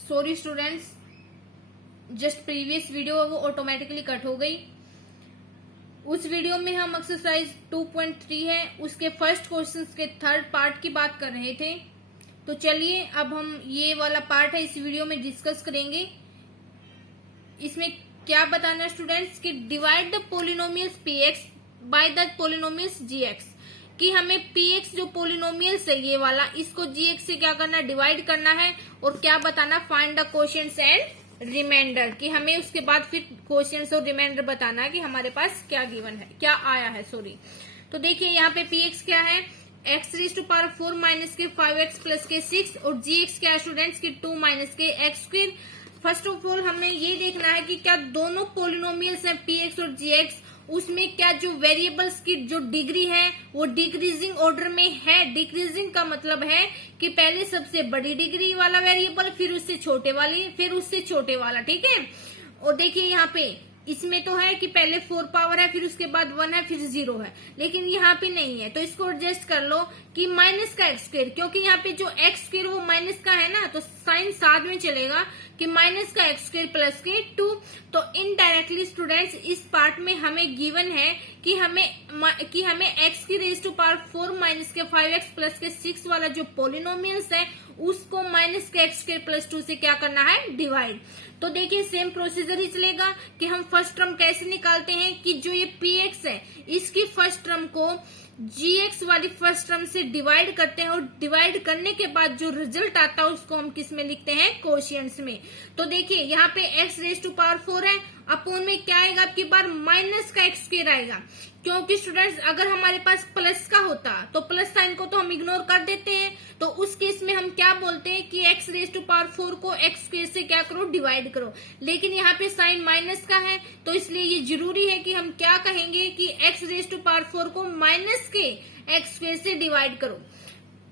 Sorry students, just previous video वो automatically cut हो गई। उस वीडियो में हम एक्सरसाइज 2.3 है उसके फर्स्ट क्वेश्चन के थर्ड पार्ट की बात कर रहे थे। तो चलिए अब हम ये वाला पार्ट है इस वीडियो में डिस्कस करेंगे। इसमें क्या बताना है स्टूडेंट्स कि divide the polynomials px by the polynomials gx, कि हमें px जो पोलिनोमियल्स है ये वाला, इसको gx से क्या करना है, डिवाइड करना है। और क्या बताना, फाइंड द कोशेंट्स एंड रिमाइंडर, कि हमें उसके बाद फिर कोशेंट्स और रिमाइंडर बताना है कि हमारे पास क्या गिवन है, क्या आया है। सॉरी, तो देखिए यहाँ पे px क्या है, x raise to power 4 minus k 5x plus के 6, और gx क्या है स्टूडेंट्स की 2 माइनस के x square. First of all हमें ये देखना है कि क्या दोनों पोलिनोमियल्स हैं px और gx, उसमें क्या जो वेरिएबल्स की जो डिग्री है वो डिक्रीजिंग ऑर्डर में है। डिक्रीजिंग का मतलब है कि पहले सबसे बड़ी डिग्री वाला वेरिएबल, फिर उससे छोटे वाली, फिर उससे छोटे वाला, ठीक है। और देखिए यहाँ पे इसमें तो है कि पहले 4 पावर है, फिर उसके बाद 1 है, फिर 0 है, लेकिन यहाँ पे नहीं है। तो इसको एडजस्ट कर लो कि माइनस का एक्स स्क्वायर, क्योंकि यहाँ पे जो एक्स स्क्वायर वो माइनस का है ना, तो साइन साथ में चलेगा कि माइनस का एक्स स्क्वायर प्लस के 2। तो इनडायरेक्टली स्टूडेंट्स इस पार्ट में हमें गिवन है कि हमें एक्स की raise to power 4 minus k 5x plus के 6 वाला जो पोलिनोमियल्स है उसको माइनस के एक्स स्क्वायर प्लस 2 से क्या करना है, डिवाइड। तो देखिए सेम प्रोसीजर ही चलेगा कि हम फर्स्ट टर्म कैसे निकालते हैं कि जो ये px है इसकी फर्स्ट टर्म को gx वाली फर्स्ट टर्म से डिवाइड करते हैं, और डिवाइड करने के बाद जो रिजल्ट आता है उसको हम किस में लिखते हैं, कोशिएंट्स में। तो देखिए यहाँ पे x रेज टू पावर 4 है, अपोन में क्या आएगा, आपकी बार माइनस का एक्स स्क्वायर आएगा। क्योंकि स्टूडेंट्स अगर हमारे पास प्लस का होता तो प्लस साइन को तो हम इग्नोर कर देते हैं, तो उस केस में हम क्या बोलते हैं कि x रेज टू पावर 4 को एक्स स्क्वायर से क्या करो, डिवाइड करो। लेकिन यहाँ पे साइन माइनस का है, तो इसलिए ये जरूरी है कि हम क्या कहेंगे कि x रेज टू पावर 4 को माइनस के एक्स स्क्वायर से डिवाइड करो।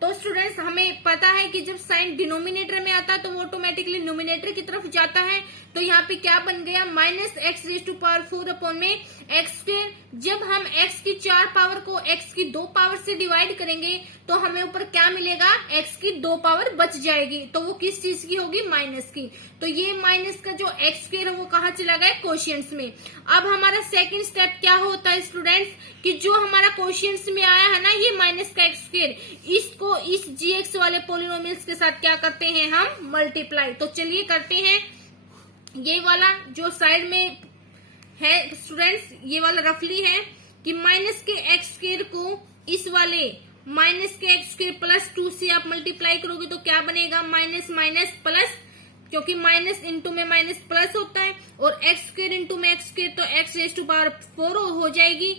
तो स्टूडेंट्स हमें पता है कि जब साइन डिनोमिनेटर में आता है तो वो ऑटोमेटिकली न्यूमिनेटर की तरफ जाता है। तो यहाँ पे क्या बन गया, minus x raise to power 4 upon में एक्स स्क्वायर। जब हम x की 4 पावर को x की 2 पावर से डिवाइड करेंगे तो हमें ऊपर क्या मिलेगा, x की 2 पावर बच जाएगी, तो वो किस चीज की होगी, माइनस की। तो ये माइनस का जो एक्स स्क्वायर है वो कहाँ चला गया, कोशिएंट्स में। अब हमारा सेकंड स्टेप क्या होता है स्टूडेंट्स कि जो हमारा कोशिएंट्स में आया है ना ये माइनस का एक्स स्क्वायर, इसको इस gx वाले पोलिनोमियल्स के साथ क्या करते हैं, हम मल्टीप्लाई। तो चलिए करते हैं। ये वाला जो साइड में है स्टूडेंट्स, ये वाला रफली है कि माइनस के एक्स स्क्वायर को इस वाले माइनस के एक्स स्क्वायर प्लस 2 से आप मल्टीप्लाई करोगे तो क्या बनेगा, माइनस माइनस प्लस, क्योंकि माइनस इंटू में माइनस प्लस होता है, और एक्स स्क्वायर इंटू में एक्स स्क्वायर, तो एक्स रेज टू पावर 4 हो जाएगी।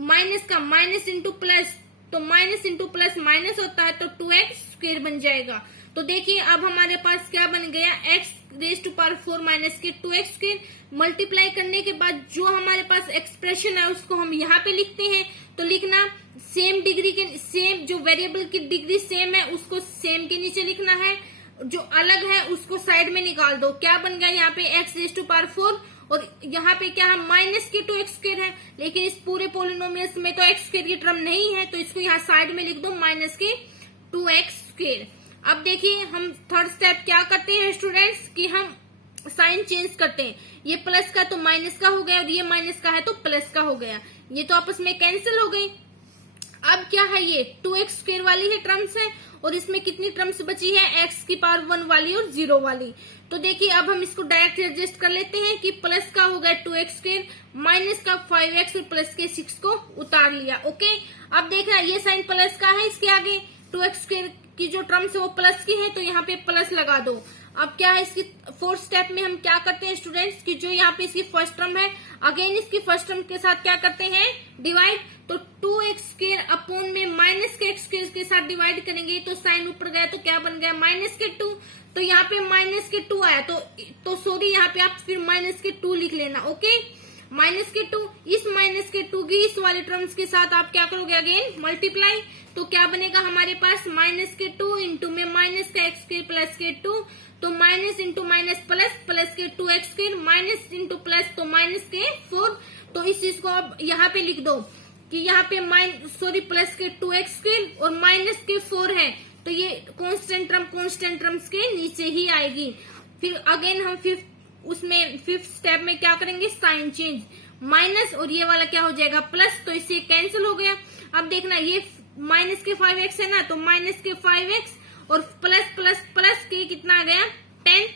माइनस का माइनस इंटू प्लस, तो माइनस इंटू प्लस माइनस होता है, तो 2x स्क्वायर बन जाएगा। तो देखिए अब हमारे पास क्या बन गया, x raise to power 4 minus k 2x square. Multiply करने के बाद जो हमारे पास एक्सप्रेशन है उसको हम यहाँ पे लिखते हैं। तो लिखना सेम डिग्री के, सेम जो वेरिएबल की डिग्री सेम है उसको सेम के नीचे लिखना है, जो अलग है उसको साइड में निकाल दो। क्या बन गया यहाँ पे, x रेज टू पावर 4, और यहाँ पे क्या है, माइनस के 2x स्क्वायर है, लेकिन इस पूरे पोलिनोमियल्स में तो x स्क्वायर की टर्म नहीं है, तो इसको यहाँ साइड में लिख दो, माइनस के 2x स्क्वायर। अब देखिए हम थर्ड स्टेप क्या करते हैं स्टूडेंट्स कि हम साइन चेंज करते हैं। ये प्लस का तो माइनस का हो गया, और ये माइनस का है तो प्लस का हो गया, ये तो आपस में कैंसिल हो गई। अब क्या है, ये 2x स्क्वायर वाली है टर्म्स है, और इसमें कितनी टर्म्स बची है, x की पावर 1 वाली और 0 वाली। तो देखिए अब हम इसको डायरेक्ट एडजस्ट कर लेते हैं कि प्लस का हो गया 2x स्क्वायर, माइनस का 5x और प्लस के 6 को उतार लिया। ओके, अब देखना ये साइन प्लस का है, इसके आगे 2x स्क्वायर की जो टर्म्स है वो प्लस की है, तो यहाँ पे प्लस लगा दो। अब क्या है, इसकी फोर्थ स्टेप में हम क्या करते हैं स्टूडेंट्स कि जो यहाँ पे इसकी फर्स्ट टर्म है, अगेन इसकी फर्स्ट टर्म के साथ क्या करते हैं, डिवाइड। तो 2x स्क्वायर अपॉन में माइनस के एक्स स्क्वायर के साथ डिवाइड करेंगे, तो साइन ऊपर गया तो क्या बन गया, माइनस के 2। तो यहाँ पे माइनस के 2 आया, तो सॉरी यहाँ पे आप फिर माइनस के 2 लिख लेना। ओके, माइनस के 2, इस माइनस के 2 की इस वाले टर्म्स के साथ आप क्या करोगे, अगेन मल्टीप्लाई। तो क्या बनेगा हमारे पास, माइनस के 2 इंटू में माइनस का एक्स स्क्वायर प्लस के 2, तो minus into minus plus, plus के 2x square, minus into plus तो माइनस के 4। तो इस चीज को आप यहाँ पे लिख दो कि यहाँ पे प्लस के 2x स्क्वायर और माइनस के 4 है, तो ये कांस्टेंट टर्म्स के नीचे ही आएगी। फिर अगेन हम फिफ्थ स्टेप में क्या करेंगे, साइन चेंज, माइनस और ये वाला क्या हो जाएगा प्लस, तो इससे कैंसिल हो गया। अब देखना ये माइनस के 5x है ना, तो माइनस के 5x और प्लस प्लस प्लस के कितना आ गया 10,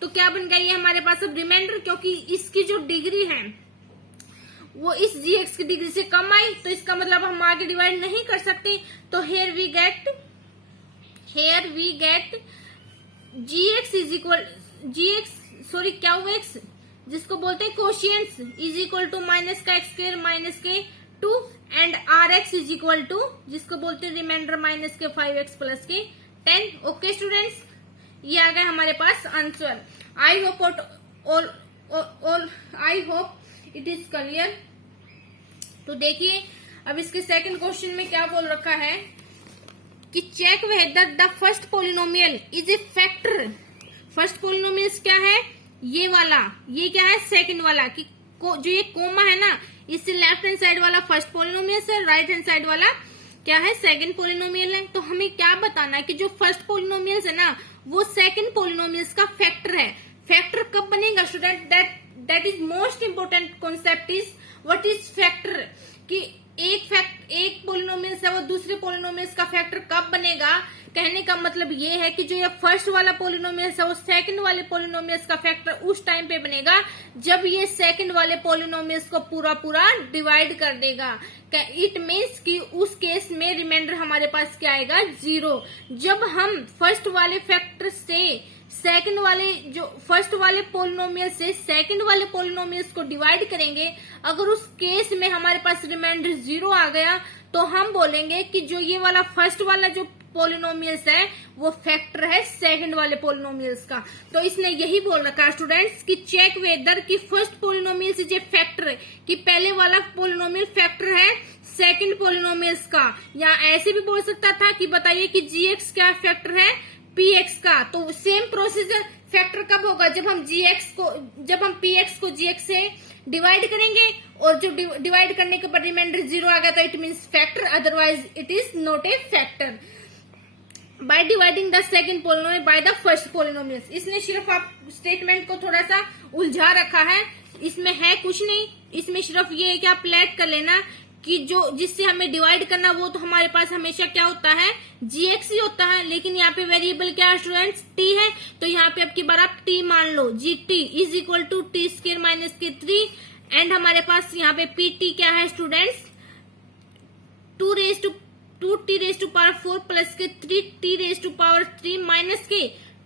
तो क्या बन गया ये हमारे पास अब रिमाइंडर, क्योंकि इसकी जो डिग्री है वो इस gx की डिग्री से कम आई, तो इसका मतलब हम आगे डिवाइड नहीं कर सकते। तो here we get gx is equal क्या हुआ x, जिसको बोलते हैं quotients, is equal to minus का x square minus k 2 and rx is equal to जिसको बोलते हैं reminder minus k 5x plus के 10। ओके स्टूडेंट्स, ये आ गया हमारे पास answer. I hope it is clear. तो देखिए अब इसके सेकंड क्वेश्चन में क्या बोल रखा है कि check whether the first polynomial is a factor. First polynomial क्या है, ये वाला, ये क्या है सेकंड वाला, कि जो ये कोमा है ना, इससे लेफ्ट हैंड साइड वाला फर्स्ट पोलिनोमियल है, राइट हैंड साइड वाला क्या है सेकंड पोलिनोमियल है। तो हमें क्या बताना है कि जो फर्स्ट पोलिनोमियल है ना वो सेकंड पोलिनोमियल का फैक्टर है। फैक्टर कब बनेगा student, that is most important concept is what is factor, कि एक पोलिनोमियल है वो दूसरे पोलिनोमियल का फैक्टर कब बनेगा। कहने का मतलब ये है कि जो ये फर्स्ट वाला पोलिनोमियल है वो सेकंड वाले पोलिनोमियल का फैक्टर उस टाइम पे बनेगा जब ये सेकंड वाले पोलिनोमियल को पूरा डिवाइड कर देगा। इट मीन्स कि उस केस में रिमाइंडर हमारे पास क्या आएगा 0। जब हम फर्स्ट वाले फैक्टर से सेकंड वाले जो फर्स्ट वाले पोलिनोमियल से सेकंड वाले पोलिनोमियल्स को डिवाइड करेंगे, अगर उस केस में हमारे पास रिमाइंडर 0 आ गया तो हम बोलेंगे कि जो ये वाला फर्स्ट वाला जो पोलिनोमियल्स है वो फैक्टर है सेकंड वाले पोलिनोमियल्स का। तो इसने यही बोल रखा है स्टूडेंट्स कि चेक वेदर की फर्स्ट पोलिनोमियल जो फैक्टर है, कि पहले वाला पोलिनोमियल फैक्टर है सेकंड पोलिनोमियल्स का, या ऐसे भी बोल सकता था कि बताइए कि gx क्या फैक्टर है px का। तो सेम प्रोसीजर फैक्टर कब होगा, जब हम px को gx से डिवाइड करेंगे और जो डिवाइड करने के बाद रिमाइंडर 0 आ गया तो it means factor, otherwise it is not a factor. By dividing the second polynomial by the first polynomial, इसने सिर्फ आप स्टेटमेंट को थोड़ा सा उलझा रखा है, इसमें है कुछ नहीं, इसमें सिर्फ ये है कि आप प्लेट कर लेना कि जो जिससे हमें डिवाइड करना वो तो हमारे पास हमेशा क्या होता है gx ही होता है, लेकिन यहाँ पे वेरिएबल क्या है स्टूडेंट्स t है, तो यहाँ पे अब की बार आप t मान लो, gt is equal to t square minus k 3 and हमारे पास यहाँ पे pt क्या है students 2t raise to power 4 plus k 3t raise to power 3 minus के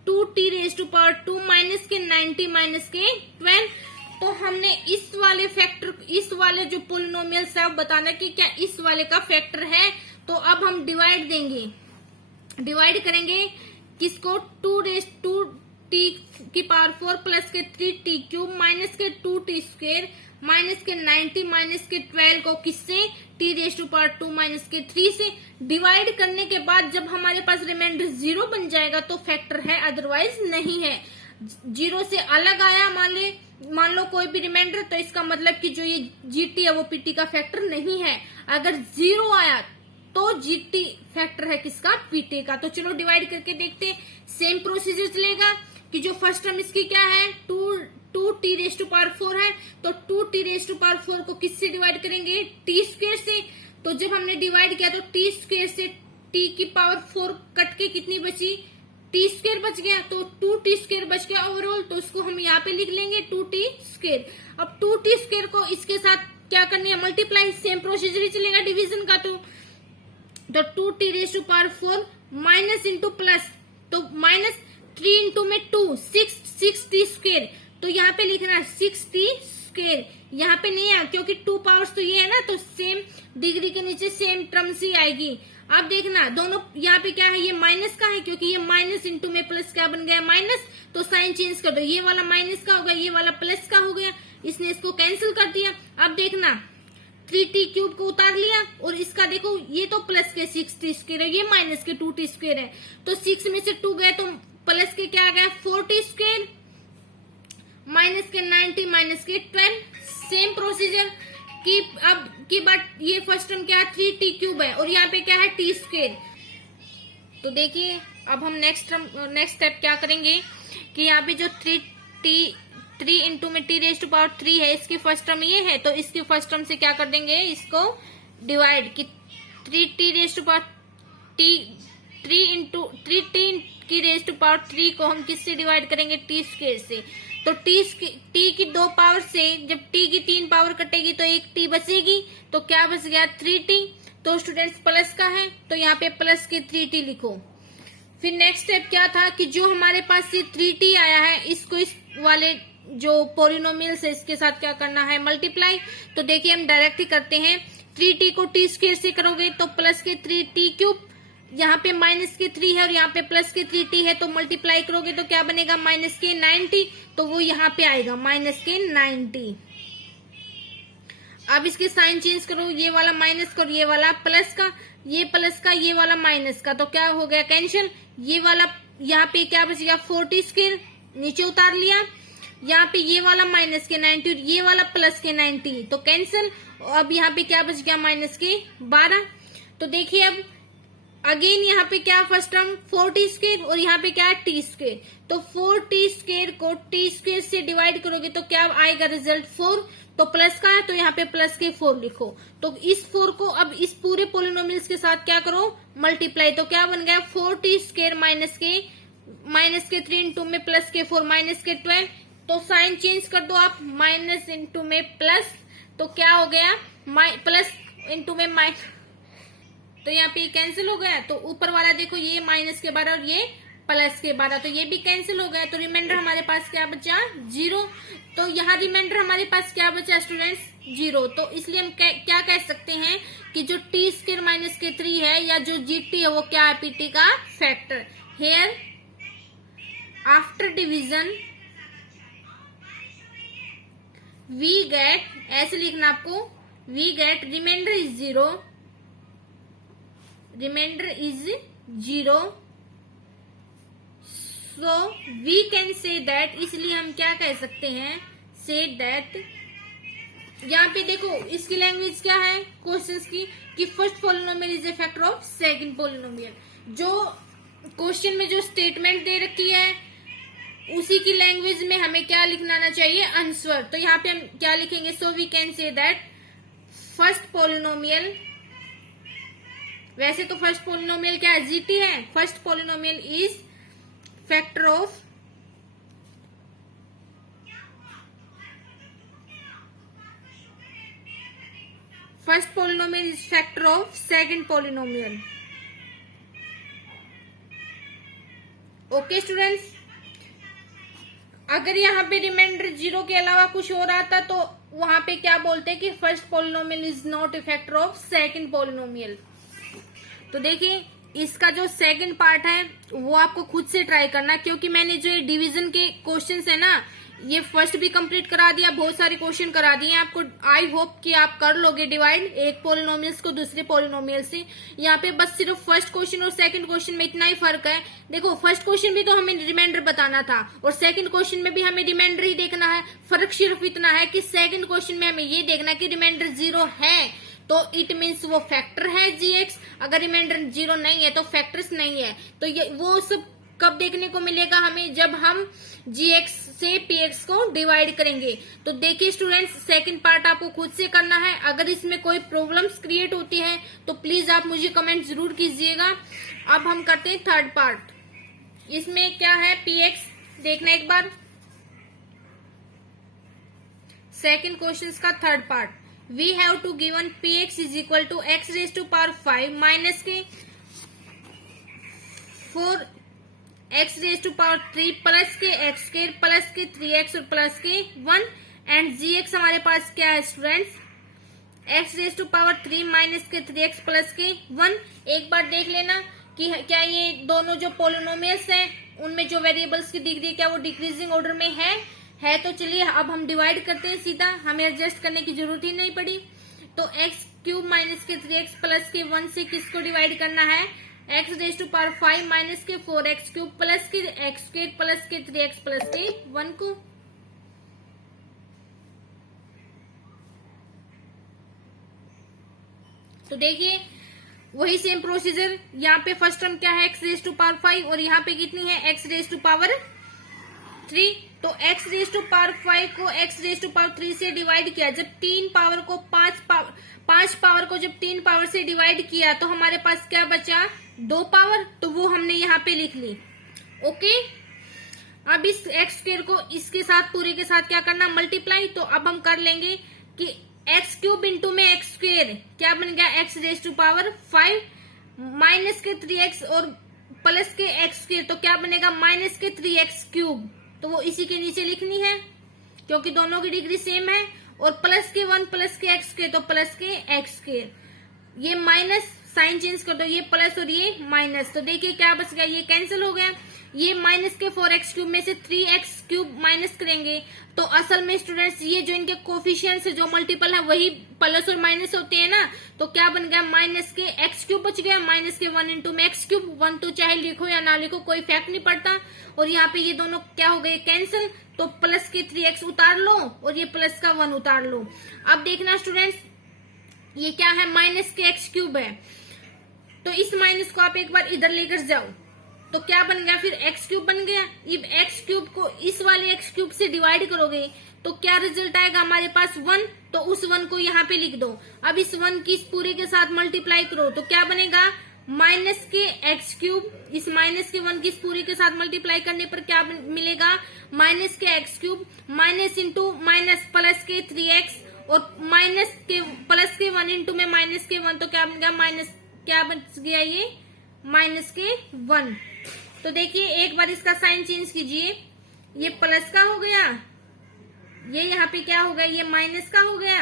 2t raise to power 2 minus के 90 माइनस के 12। तो हमने इस वाले जो पोलिनोमियल है अब बताना कि क्या इस वाले का फैक्टर है। तो अब हम डिवाइड करेंगे किसको 2 रेज टू टी की power 4 plus k 3t cube minus के 2t स्क्वायर माइनस के 90 माइनस के 12 को किससे t raise to power 2 minus k 3 से डिवाइड करने के बाद जब हमारे पास रिमाइंडर 0 बन जाएगा तो फैक्टर है, अदरवाइज नहीं है। 0 से अलग आया मान लो कोई भी रिमाइंडर, तो इसका मतलब कि जो ये gt है वो pt का फैक्टर नहीं है। अगर 0 आया तो gt फैक्टर है किसका pt का। तो चलो डिवाइड करके देखते, सेम प्रोसीजर चलेगा कि जो फर्स्ट टर्म इसकी क्या है 2t रेज टू पावर 4 है, तो 2t रेज टू पावर 4 को किससे डिवाइड करेंगे t स्क्वायर से। तो जब हमने डिवाइड किया तो t स्क्वायर से t की पावर 4 कट के कितनी बची t स्क्वायर बच गया, तो 2t स्क्वायर बच गया ओवरऑल, तो उसको हम यहाँ पे लिख लेंगे 2t स्क्वायर। अब 2t स्क्वायर को इसके साथ क्या करनी है मल्टीप्लाई, सेम प्रोसीजर ही चलेगा डिवीजन का। तो 2t raise to power 4 minus into plus, तो माइनस 3 इंटू में 2 6t स्क्वायर, तो यहाँ पे लिखना है 6t स्क्वायर, यहाँ पे नहीं है क्योंकि 2 पावर्स तो ये है ना, तो सेम डिग्री के नीचे सेम टर्म्स ही आएगी। अब देखना दोनों यहाँ पे क्या है, ये माइनस का है क्योंकि ये माइनस इंटू में प्लस क्या बन गया माइनस, तो साइन चेंज कर दो, ये वाला माइनस का हो गया, ये वाला प्लस का हो गया, इसने इसको कैंसिल कर दिया। अब देखना 3t क्यूब को उतार लिया और इसका देखो ये तो प्लस के 6t स्क्वायर है, ये माइनस के 2t स्क्वायर है, तो 6 में से 2 गए तो प्लस के क्या आ गया 4t स्क्वायर माइनस के 90 माइनस के 12। सेम प्रोसीजर कि अब की बात, ये फर्स्ट टर्म क्या है 3t क्यूब है और यहाँ पे क्या है t स्क्वायर, तो देखिए अब हम नेक्स्ट स्टेप क्या करेंगे कि यहाँ पे जो 3 इंटू में t⁻³ है, इसकी फर्स्ट टर्म ये है, तो इसकी फर्स्ट टर्म से क्या कर देंगे, इसको डिवाइड, कि 3t⁻³ को हम किससे डिवाइड करेंगे, t² से। तो t की 2 पावर से जब t की 3 पावर कटेगी तो एक t बचेगी, तो क्या बच गया, 3t। तो स्टूडेंट्स प्लस का है तो यहाँ पे प्लस के 3t लिखो। फिर नेक्स्ट स्टेप क्या था कि जो हमारे पास ये 3t आया है, इसको इस वाले जो पोलिनोमियल्स है इसके साथ क्या करना है, मल्टीप्लाई। तो देखिए हम डायरेक्ट ही करते हैं, 3t को t² से करोगे तो प्लस के 3t³, यहाँ पे माइनस के 3 है और यहाँ पे प्लस के 3t है, तो मल्टीप्लाई करोगे तो क्या बनेगा, माइनस के 90, तो वो यहाँ पे आएगा माइनस के 90। अब इसके साइन चेंज करो, ये वाला माइनस का और ये वाला प्लस का, ये प्लस का ये वाला माइनस का, तो क्या हो गया, कैंसिल। ये वाला यहाँ पे क्या बच गया, 4t² नीचे उतार लिया, यहाँ पे ये वाला माइनस के 90 और ये वाला प्लस के 90, तो कैंसिल। अब यहाँ पे क्या बच गया, माइनस के 12। तो देखिए अब अगेन यहाँ पे क्या, फर्स्ट टर्म 4t² और यहाँ पे क्या है, t²। तो 4t² को t² से डिवाइड करोगे तो क्या आएगा रिजल्ट, 4। तो प्लस का है तो यहाँ पे प्लस के 4 लिखो। तो इस 4 को अब इस पूरे पोलिनोमियल्स के साथ क्या करो, मल्टीप्लाई। तो क्या बन गया, 4t² माइनस के 3 इंटू में प्लस के 4 माइनस के 12। तो साइन चेंज कर दो आप, माइनस इंटू में प्लस, तो क्या हो गया, प्लस इंटू में माइनस, तो यहाँ पे कैंसिल हो गया। तो ऊपर वाला देखो, ये माइनस के 12 और ये प्लस के 12, तो ये भी कैंसिल हो गया। तो रिमाइंडर हमारे पास क्या बचा, 0। तो यहाँ रिमाइंडर हमारे पास क्या बचा स्टूडेंट्स, 0। तो इसलिए हम क्या कह सकते हैं कि जो t² माइनस के 3 है या जो gt है वो क्या है, pt का factor. Here after division we get, ऐसे लिखना आपको, we get remainder is 0, remainder is 0, so we can say that, इसलिए हम क्या कह सकते हैं, से दैट। यहाँ पे देखो इसकी लैंग्वेज क्या है क्वेश्चंस की, कि first polynomial is a factor of second polynomial. जो क्वेश्चन में जो स्टेटमेंट दे रखी है उसी की लैंग्वेज में हमें क्या लिखना आना चाहिए, आंसर। तो यहाँ पे हम क्या लिखेंगे, so we can say that first polynomial, वैसे तो फर्स्ट पोलिनोमियल क्या है, जीटी है, first polynomial is factor of second polynomial. Okay students, अगर यहाँ पे रिमाइंडर 0 के अलावा कुछ और आता तो वहां पे क्या बोलते हैं कि first polynomial is not a factor of second polynomial. तो देखिए इसका जो सेकंड पार्ट है वो आपको खुद से ट्राई करना, क्योंकि मैंने जो ये डिवीजन के क्वेश्चंस है ना, ये फर्स्ट भी कंप्लीट करा दिया, बहुत सारे क्वेश्चन करा दिए आपको। आई होप कि आप कर लोगे डिवाइड एक पोलिनोमियल्स को दूसरे पोलिनोमियल से। यहाँ पे बस सिर्फ फर्स्ट क्वेश्चन और सेकंड क्वेश्चन में इतना ही फर्क है। देखो फर्स्ट क्वेश्चन भी तो हमें रिमाइंडर बताना था और सेकंड क्वेश्चन में भी हमें रिमाइंडर ही देखना है। फर्क सिर्फ इतना है कि सेकंड क्वेश्चन में हमें ये देखना कि रिमाइंडर 0 है तो इट मीन्स वो फैक्टर है gx, अगर रिमाइंडर 0 नहीं है तो फैक्टर्स नहीं है। तो ये वो सब कब देखने को मिलेगा हमें, जब हम gx से px को डिवाइड करेंगे। तो देखिए स्टूडेंट्स, सेकंड पार्ट आपको खुद से करना है। अगर इसमें कोई प्रॉब्लम्स क्रिएट होती है तो प्लीज आप मुझे कमेंट जरूर कीजिएगा। अब हम करते हैं थर्ड पार्ट। इसमें क्या है, px देखना एक बार, सेकंड क्वेश्चन का third part. We have to given px is equal to x raised to power 5 minus के 4x raised to power 3 plus के x स्क्वायर प्लस के 3x और प्लस के 1 एंड gx हमारे पास क्या है students, x raised to power 3 minus के 3x plus के 1। एक बार देख लेना कि क्या ये दोनों जो पोलिनोमियल्स हैं उनमें जो वेरिएबल्स की डिग्री क्या वो डिक्रीजिंग ऑर्डर में है। तो चलिए अब हम डिवाइड करते हैं सीधा, हमें एडजस्ट करने की जरूरत ही नहीं पड़ी। तो एक्स क्यूब माइनस के 3x प्लस के 1 से किसको डिवाइड करना है, x raise to power 5 minus के 4x क्यूब प्लस के x स्क्वायर प्लस के 3x प्लस के 1 को। तो देखिए वही सेम प्रोसीजर, यहाँ पे फर्स्ट टर्म क्या है x रेज टू पावर 5 और यहाँ पे कितनी है x रेज टू पावर 3। तो x रेज टू पावर 5 को x रेज टू पावर 3 से डिवाइड किया, जब 3 पावर को 5 पावर को जब 3 पावर से डिवाइड किया तो हमारे पास क्या बचा 2 पावर, तो वो हमने यहाँ पे लिख ली। ओके, अब इस x स्क्वायर को इसके साथ पूरे के साथ क्या करना मल्टीप्लाई, तो अब हम कर लेंगे कि एक्स क्यूब इंटू में एक्स स्क्वायर क्या बन गया x raise to power 5 minus के 3x और प्लस के एक्स स्क्वायर, तो क्या बनेगा माइनस के 3x क्यूब, तो वो इसी के नीचे लिखनी है क्योंकि दोनों की डिग्री सेम है, और प्लस के 1 प्लस के एक्स स्क्वायर तो प्लस के एक्स स्क्वायर, ये माइनस साइन चेंज कर दो, ये प्लस और ये माइनस, तो देखिए क्या बच गया, ये कैंसिल हो गया। ये माइनस के 4x क्यूब में से 3x क्यूब माइनस करेंगे तो असल में स्टूडेंट्स ये जो इनके कोफिशिएंट्स जो मल्टीपल है वही प्लस और माइनस होते हैं ना, तो क्या बन गया माइनस के x क्यूब बच गया, माइनस के 1 इंटू में x क्यूब, 1 तो चाहे लिखो या ना लिखो कोई इफेक्ट नहीं पड़ता, और यहाँ पे ये दोनों क्या हो गए कैंसिल, तो प्लस के 3x उतार लो और ये प्लस का 1 उतार लो। अब देखना स्टूडेंट्स ये क्या है माइनस के x क्यूब है, तो इस माइनस को आप एक बार इधर लेकर जाओ तो क्या बन गया फिर x क्यूब बन गया। अब x क्यूब को इस वाले x क्यूब से डिवाइड करोगे तो क्या रिजल्ट आएगा हमारे पास 1, तो उस 1 को यहाँ पे लिख दो। अब इस 1 की इस पूरे के साथ मल्टीप्लाई करो तो क्या बनेगा माइनस के x क्यूब, इस माइनस के 1 की इस पूरे के साथ मल्टीप्लाई करने पर क्या मिलेगा माइनस के x cube, minus into minus plus के 3x और माइनस के प्लस के 1 इंटू में माइनस के 1, तो क्या बन गया माइनस क्या बच गया ये माइनस के 1। तो देखिए एक बार इसका साइन चेंज कीजिए, ये प्लस का हो गया, ये यहाँ पे क्या हो गया ये माइनस का हो गया,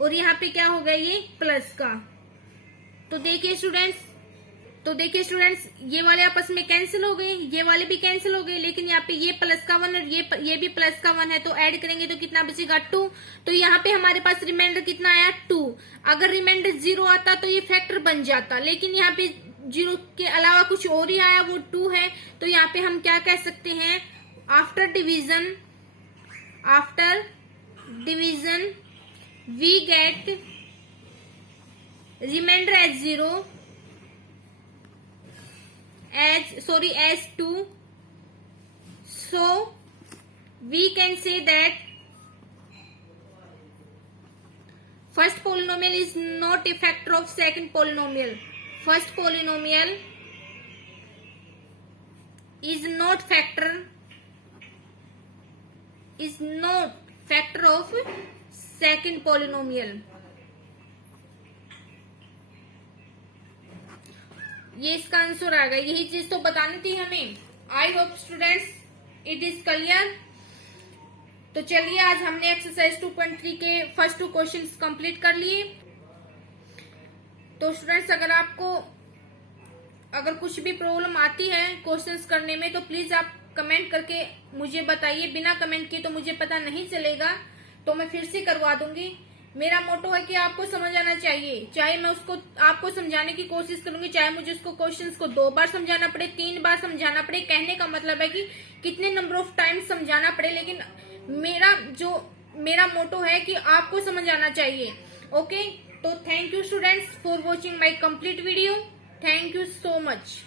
और यहाँ पे क्या हो गया ये प्लस का। तो देखिए स्टूडेंट्स ये वाले आपस में कैंसिल हो गए, ये वाले भी कैंसिल हो गए, लेकिन यहाँ पे ये प्लस का 1 और ये भी प्लस का 1 है, तो ऐड करेंगे तो कितना बचेगा 2। तो यहाँ पे हमारे पास रिमाइंडर कितना आया 2। अगर रिमाइंडर 0 आता तो ये फैक्टर बन जाता, लेकिन यहाँ पे 0 के अलावा कुछ और ही आया वो 2 है, तो यहाँ पे हम क्या कह सकते हैं after division we get remainder as 0 as 2, so we can say that first polynomial is not a factor of second polynomial. First polynomial is not factor of second polynomial. ये इसका आंसर आएगा, यही चीज तो बतानी थी हमें। I hope students it is clear. तो चलिए आज हमने एक्सरसाइज 2.3 के फर्स्ट 2 क्वेश्चंस कंप्लीट कर लिए। तो स्टूडेंट्स अगर कुछ भी प्रॉब्लम आती है क्वेश्चंस करने में तो प्लीज आप कमेंट करके मुझे बताइए, बिना कमेंट किए तो मुझे पता नहीं चलेगा, तो मैं फिर से करवा दूंगी। मेरा मोटो है कि आपको समझ आना चाहिए, चाहे मैं उसको आपको समझाने की कोशिश करूंगी, चाहे मुझे उसको क्वेश्चंस को 2 बार समझाना पड़े 3 बार समझाना पड़े। कहने का मतलब है कि कितने नंबर ऑफ टाइम समझाना पड़े, लेकिन मेरा मोटो है कि आपको समझ आना चाहिए। ओके, तो thank you students for watching my complete video. Thank you so much.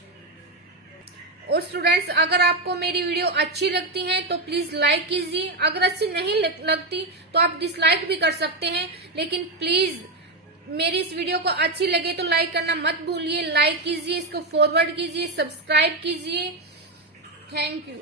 और स्टूडेंट्स अगर आपको मेरी वीडियो अच्छी लगती है तो प्लीज लाइक कीजिए, अगर अच्छी नहीं लगती तो आप डिसलाइक भी कर सकते हैं, लेकिन प्लीज मेरी इस वीडियो को अच्छी लगे तो लाइक करना मत भूलिए। लाइक कीजिए, इसको फॉरवर्ड कीजिए, सब्सक्राइब कीजिए। Thank you.